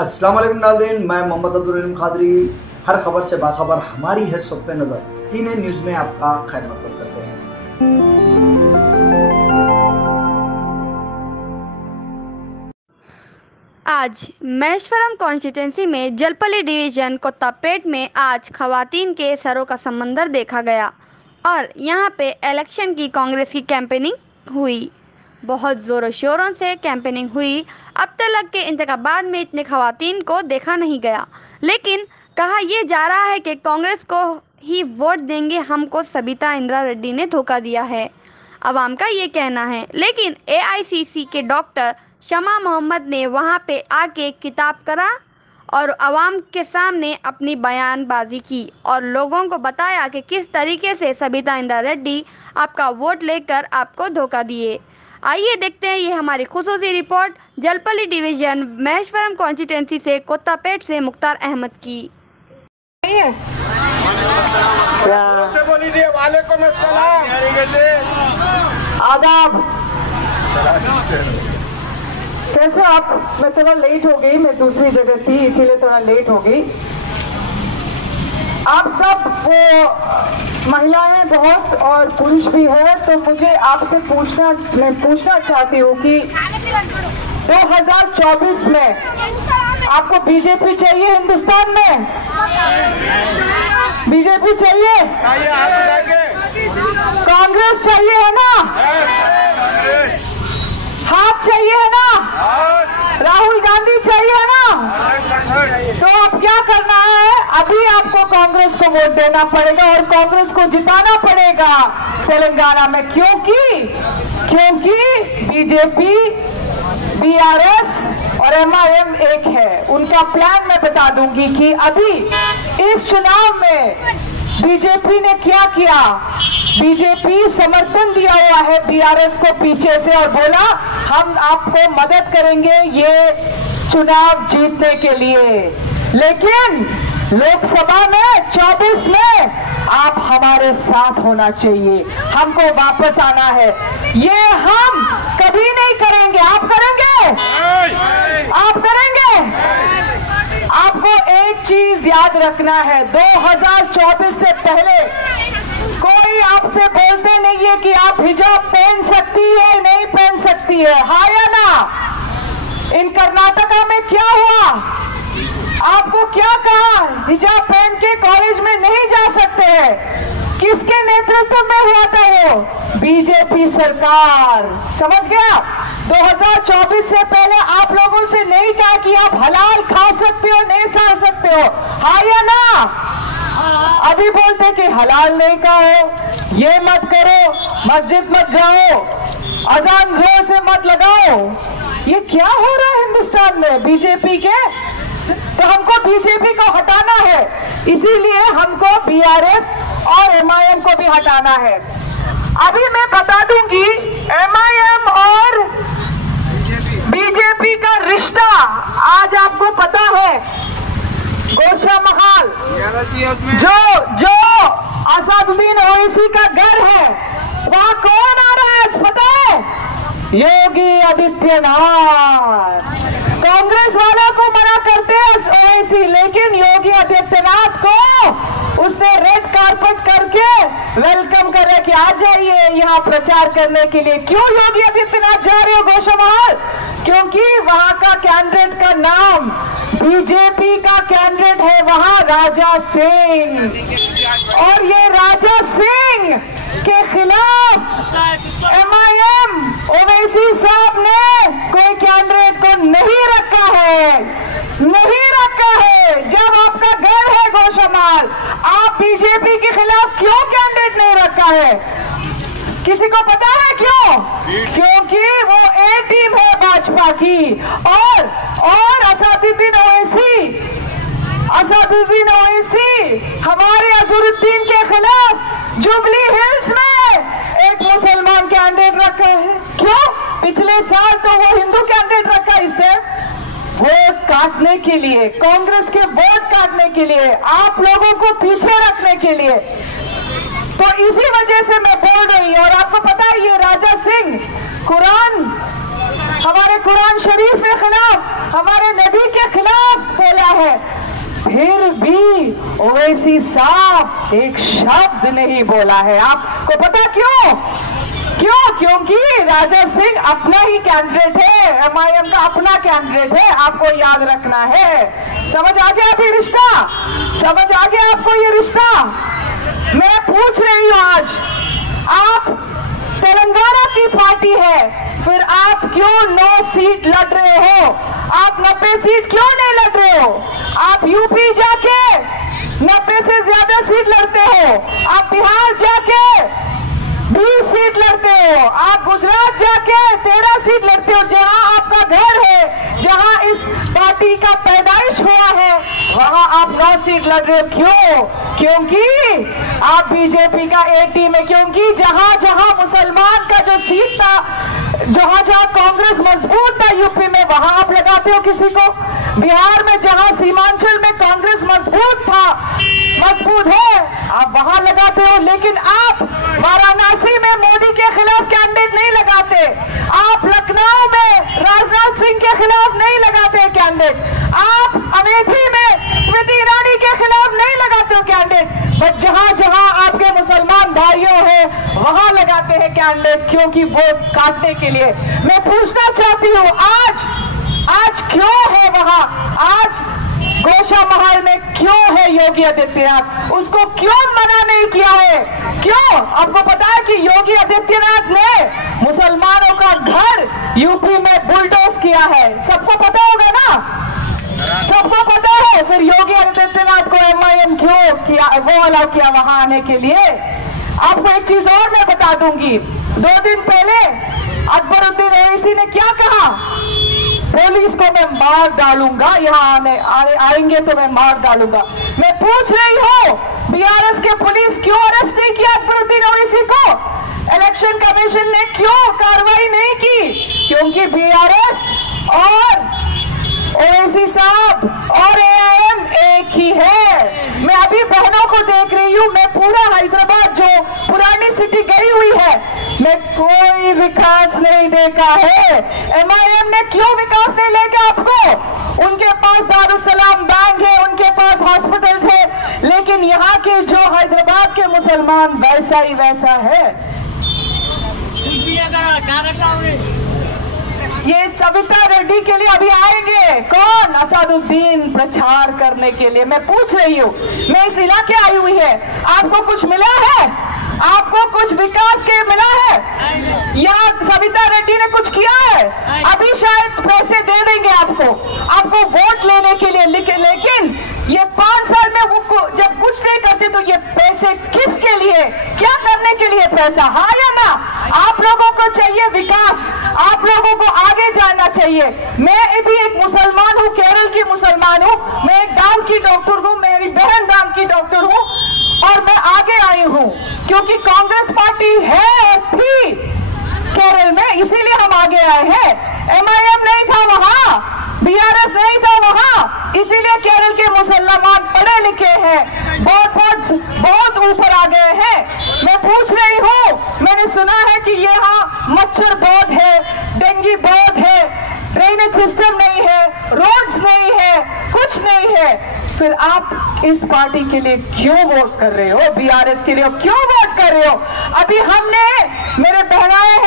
अस्सलाम वालेकुम नाज़रीन, मैं मोहम्मद अब्दुल रहीम खादरी। हर खबर से बाखबर हमारी है सब पे नज़र। टीने न्यूज़ में आपका खैर मकदम करते हैं। आज महेश्वरम कॉन्स्टिट्यूंसी में जलपल्ली डिवीज़न कोत्तापेट में आज खवातीन के सरों का समंदर देखा गया और यहां पे इलेक्शन की कांग्रेस की कैंपेनिंग हुई। बहुत ज़ोरों शोरों से कैंपेनिंग हुई। अब तक के इंतखाबात में इतने खवातीन को देखा नहीं गया, लेकिन कहा यह जा रहा है कि कांग्रेस को ही वोट देंगे, हमको सबिता इंद्रा रेड्डी ने धोखा दिया है, अवाम का ये कहना है। लेकिन AICC के डॉक्टर शमा मोहम्मद ने वहां पे आके किताब करा और अवाम के सामने अपनी बयानबाजी की और लोगों को बताया कि किस तरीके से सबिता इंद्रा रेड्डी आपका वोट लेकर आपको धोखा दिए। आइए देखते हैं ये हमारी खुसूसी report Jalpally division Maheshwaram constituency से कोत्तापेट से मुख्तार अहमद की। वालेकुम अस्सलाम, आदाब। कैसे आप? मैं थोड़ा लेट हो गई, मैं दूसरी जगह थी इसीलिए थोड़ा लेट हो गई। आप सब वो महिलाएं बहुत और पुरुष भी है, तो मुझे आपसे मैं पूछना चाहती हूँ कि 2024 में आपको बीजेपी चाहिए हिंदुस्तान में? बीजेपी चाहिए? कांग्रेस चाहिए है ना? हाथ चाहिए है ना? राहुल गांधी चाहिए है ना? तो अब क्या करना है? अभी आपको कांग्रेस को वोट देना पड़ेगा और कांग्रेस को जिताना पड़ेगा तेलंगाना में, क्योंकि बीजेपी, BRS और MIM एक है। उनका प्लान मैं बता दूंगी कि अभी इस चुनाव में बीजेपी ने क्या किया। बीजेपी समर्थन दिया हुआ है BRS को पीछे से और बोला हम आपको मदद करेंगे ये चुनाव जीतने के लिए, लेकिन लोकसभा में 24 में आप हमारे साथ होना चाहिए, हमको वापस आना है। ये हम कभी नहीं करेंगे। आप करेंगे? आप करेंगे? आपको एक चीज याद रखना है, 2024 से पहले कोई आपसे बोलते नहीं है कि आप हिजाब पहन सकती है नहीं पहन सकती है, हाँ या ना? इन कर्नाटका में क्या हुआ? आपको क्या कहा? हिजाब पहन के कॉलेज में नहीं जा सकते हैं। किसके नेतृत्व में हुआ था वो? बीजेपी सरकार। समझ गया? 2024 से पहले आप लोगों से नहीं कहा कि आप हलाल खा सकते हो नहीं खा सकते हो, हाँ या ना? अभी बोलते कि हलाल नहीं खाओ, ये मत करो, मस्जिद मत जाओ, अजान जोर से मत लगाओ। ये क्या हो रहा है हिंदुस्तान में बीजेपी के? तो हमको बीजेपी को हटाना है, इसीलिए हमको BRS और MIM को भी हटाना है। अभी मैं बता दूंगी MIM और बीजेपी का रिश्ता आज आपको पता है। गोशामहल जो असदुद्दीन ओवैसी का घर है, वहां कौन आ रहा है आज पता है? योगी आदित्यनाथ। कांग्रेस वालों को मना करते हैं ओवैसी, लेकिन योगी आदित्यनाथ को उसने रेड कारपेट करके वेलकम कर रहे कि आ जाइए यहाँ प्रचार करने के लिए। क्यों योगी आदित्यनाथ जा रहे हो गोशामहल? क्योंकि वहां का कैंडिडेट का नाम बीजेपी का कैंडिडेट है वहां राजा सिंह, और ये राजा सिंह के खिलाफ MIM ओवैसी साहब ने कोई कैंडिडेट को नहीं रखा है, नहीं रखा है। जब आपका घर है गोशामहल, आप बीजेपी के खिलाफ क्यों कैंडिडेट नहीं रखा है? किसी को पता है क्यों? क्योंकि वो A टीम है भाजपा की, और असदुद्दीन ओवैसी हमारे अजहरुद्दीन के खिलाफ जुबली हिल्स में एक मुसलमान कैंडिडेट रखा है। क्यों? पिछले साल तो वो हिंदू कैंडिडेट रखा, इस टाइम वोट काटने के लिए, कांग्रेस के वोट काटने के लिए, आप लोगों को पीछे रखने के लिए। तो इसी वजह से मैं बोल रही हूँ। और आपको पता है ये राजा सिंह कुरान हमारे कुरान शरीफ के खिलाफ, हमारे नबी के खिलाफ बोला है, फिर भी ओवैसी साहब एक शब्द नहीं बोला है। आपको पता क्यों? क्योंकि राजा सिंह अपना ही कैंडिडेट है, एमआईएम का अपना कैंडिडेट है, आपको याद रखना है। समझ आ गया अभी रिश्ता? समझ आ गया आपको ये रिश्ता? मैं पूछ रही हूँ, आज आप तेलंगाना की पार्टी है, फिर आप क्यों 9 सीट लड़ रहे हो? आप 90 सीट क्यों नहीं लड़ रहे हो? आप यूपी जाके 90 से ज्यादा सीट लड़ते हो, आप बिहार जाके 20 सीट लड़ते हो, आप गुजरात जाके 13 सीट लड़ते हो। जहां आपका घर है, जहां इस पार्टी का पैदाइश हुआ है, वहां आप 9 सीट लड़ रहे हो। क्यों? क्योंकि आप बीजेपी का ए टीम है। क्योंकि जहां जहां मुसलमान का जो सीट था, जहां जहां कांग्रेस मजबूत था यूपी में, वहां आप लगाते हो किसी को। बिहार में जहां सीमांचल में कांग्रेस मजबूत है, आप वहां लगाते हो। लेकिन आप वाराणसी में मोदी के खिलाफ कैंडिडेट नहीं लगाते, आप लखनऊ में राजनाथ सिंह के खिलाफ नहीं लगाते कैंडिडेट, आप अमेठी में स्मृति ईरानी के खिलाफ नहीं लगाते हो कैंडिडेट, बट जहां जहां आपके मुसलमान भाइयों हैं वहां लगाते हैं कैंडिडेट, क्योंकि वोट काटने के लिए। मैं पूछना चाहती हूँ, आज क्यों है वहां, आज गोशा महल में क्यों है योगी आदित्यनाथ? उसको क्यों मना नहीं किया है? क्यों? आपको पता है कि योगी आदित्यनाथ ने मुसलमानों का घर यूपी में बुलडोज किया है, सबको पता होगा ना? सबको पता है। फिर योगी आदित्यनाथ को एमआईएम क्यों किया, वो अलाउ किया वहां आने के लिए? आपको एक चीज और मैं बता दूंगी, 2 दिन पहले अकबरुद्दीन ओवैसी ने क्या कहा? पुलिस को मैं मार डालूंगा, यहाँ आएंगे तो मैं मार डालूंगा। मैं पूछ रही हूँ, बीआरएस के पुलिस क्यों अरेस्ट नहीं किया अकबरुद्दीन ओवैसी को? इलेक्शन कमीशन ने क्यों कार्रवाई नहीं की? क्योंकि बीआरएस और ओवैसी साहब और एआईएम एक ही है। मैं अभी बहनों को देख रही हूँ, मैं पूरा हैदराबाद जो पुरानी सिटी गई हुई है, मैं कोई विकास नहीं देखा है। एमआईएम ने क्यों विकास नहीं लेगा आपको? उनके पास दारुसलाम बैंक है, उनके पास हॉस्पिटल्स है, लेकिन यहाँ के जो हैदराबाद के मुसलमान वैसा ही वैसा है। ये सविता रेड्डी के लिए अभी आएंगे कौन? असदुद्दीन प्रचार करने के लिए। मैं पूछ रही हूँ, मैं इस इलाके आई हुई है, आपको कुछ मिला है? आपको कुछ विकास के मिला है? या सविता रेड्डी ने कुछ किया है? अभी शायद पैसे दे देंगे आपको वोट लेने के लिए, लेकिन ये 5 साल में वो जब कुछ नहीं करते तो ये पैसे किसके लिए, क्या करने के लिए पैसा? हाँ या ना? आप लोगों को चाहिए विकास, आप लोगों को आगे जाना चाहिए। मैं भी एक मुसलमान हूँ, केरल की मुसलमान हूँ, मैं एक गांव की डॉक्टर हूँ, मेरी बहन गांव की डॉक्टर हूँ, और मैं आगे आई हूँ क्योंकि कांग्रेस पार्टी है और थी केरल में, इसीलिए हम आगे आए हैं। एमआईएम नहीं था वहां, बीआरएस नहीं था वहां, इसीलिए केरल के मुसलमान पढ़े लिखे हैं, बहुत ऊपर आ गए हैं। मैं पूछ रही हूँ, मैंने सुना है कि यहाँ मच्छर बहुत है, डेंगू बहुत है, ड्रेनेज सिस्टम नहीं है, रोड्स नहीं है, कुछ नहीं है, फिर आप इस पार्टी के लिए क्यों वोट कर रहे हो? बीआरएस के लिए क्यों वोट कर रहे हो? अभी हमने, मेरे बहनाएं